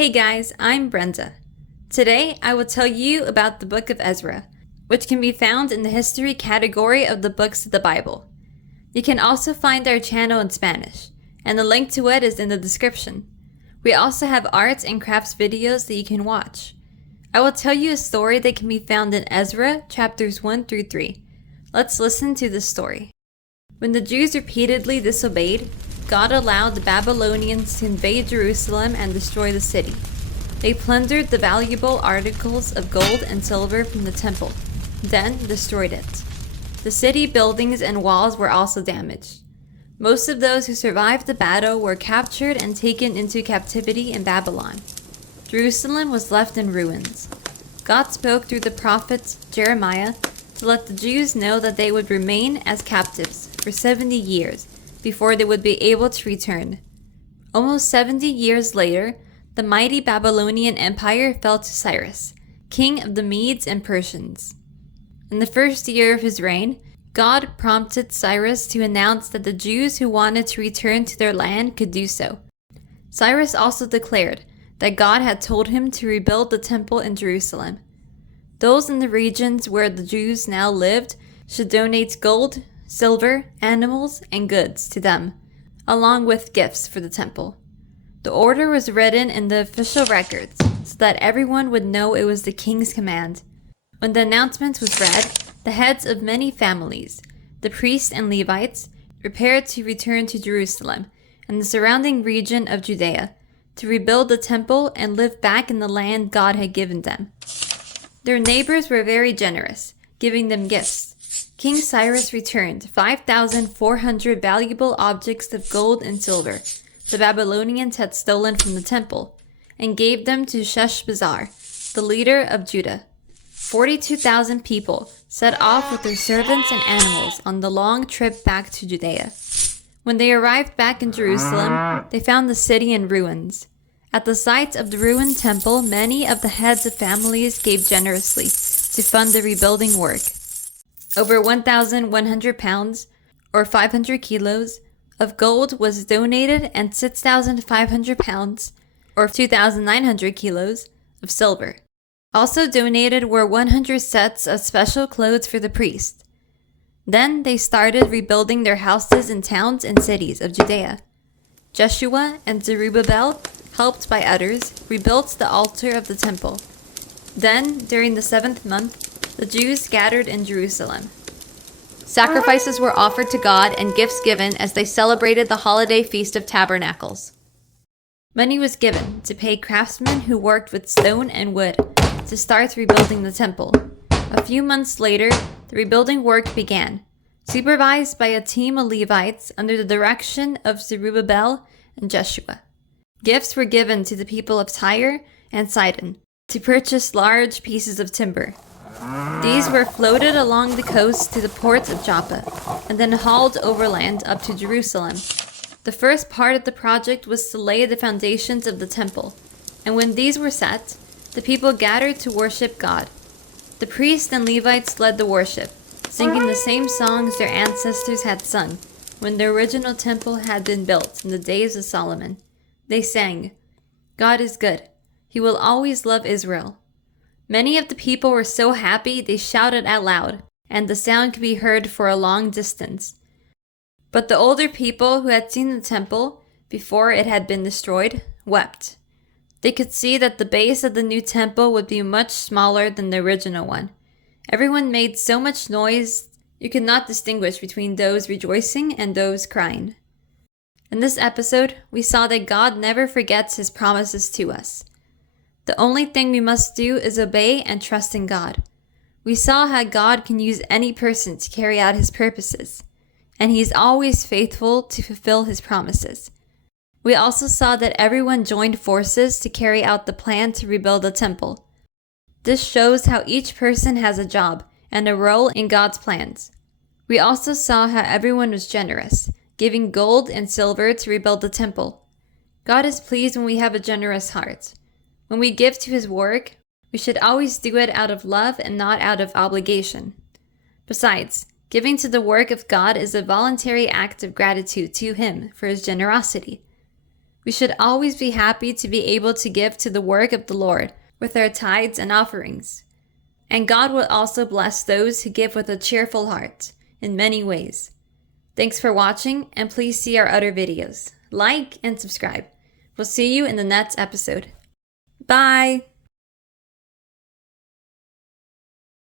Hey guys, I'm Brenda. Today I will tell you about the book of Ezra, which can be found in the history category of the books of the Bible. You can also find our channel in Spanish, and the link to it is in the description. We also have arts and crafts videos that you can watch. I will tell you a story that can be found in Ezra chapters 1 through 3. Let's listen to this story. When the Jews repeatedly disobeyed, God allowed the Babylonians to invade Jerusalem and destroy the city. They plundered the valuable articles of gold and silver from the temple, then destroyed it. The city buildings and walls were also damaged. Most of those who survived the battle were captured and taken into captivity in Babylon. Jerusalem was left in ruins. God spoke through the prophet Jeremiah to let the Jews know that they would remain as captives for 70 years before they would be able to return. Almost 70 years later, the mighty Babylonian Empire fell to Cyrus, king of the Medes and Persians. In the first year of his reign, God prompted Cyrus to announce that the Jews who wanted to return to their land could do so. Cyrus also declared that God had told him to rebuild the temple in Jerusalem. Those in the regions where the Jews now lived should donate gold, silver, animals, and goods to them, along with gifts for the temple. The order was written in the official records so that everyone would know it was the king's command. When the announcement was read, the heads of many families, the priests and Levites, prepared to return to Jerusalem and the surrounding region of Judea to rebuild the temple and live back in the land God had given them. Their neighbors were very generous, giving them gifts. King Cyrus returned 5,400 valuable objects of gold and silver the Babylonians had stolen from the temple, and gave them to Sheshbazzar, the leader of Judah. 42,000 people set off with their servants and animals on the long trip back to Judea. When they arrived back in Jerusalem, they found the city in ruins. At the site of the ruined temple, many of the heads of families gave generously to fund the rebuilding work. Over 1,100 pounds, or 500 kilos, of gold was donated and 6,500 pounds, or 2,900 kilos, of silver. Also donated were 100 sets of special clothes for the priests. Then they started rebuilding their houses in towns and cities of Judea. Joshua and Zerubbabel, helped by others, rebuilt the altar of the temple. Then, during the 7th month, the Jews gathered in Jerusalem. Sacrifices were offered to God and gifts given as they celebrated the holiday Feast of Tabernacles. Money was given to pay craftsmen who worked with stone and wood to start rebuilding the temple. A few months later, the rebuilding work began, supervised by a team of Levites under the direction of Zerubbabel and Joshua. Gifts were given to the people of Tyre and Sidon to purchase large pieces of timber. These were floated along the coast to the port of Joppa, and then hauled overland up to Jerusalem. The first part of the project was to lay the foundations of the temple, and when these were set, the people gathered to worship God. The priests and Levites led the worship, singing the same songs their ancestors had sung when the original temple had been built in the days of Solomon. They sang, "God is good. He will always love Israel." Many of the people were so happy they shouted out loud, and the sound could be heard for a long distance. But the older people who had seen the temple before it had been destroyed wept. They could see that the base of the new temple would be much smaller than the original one. Everyone made so much noise you could not distinguish between those rejoicing and those crying. In this episode, we saw that God never forgets his promises to us. The only thing we must do is obey and trust in God. We saw how God can use any person to carry out his purposes, and he is always faithful to fulfill his promises. We also saw that everyone joined forces to carry out the plan to rebuild the temple. This shows how each person has a job and a role in God's plans. We also saw how everyone was generous, giving gold and silver to rebuild the temple. God is pleased when we have a generous heart. When we give to his work, we should always do it out of love and not out of obligation. Besides, giving to the work of God is a voluntary act of gratitude to him for his generosity. We should always be happy to be able to give to the work of the Lord with our tithes and offerings. And God will also bless those who give with a cheerful heart in many ways. Thanks for watching, and please see our other videos. Like and subscribe. We'll see you in the next episode. Bye!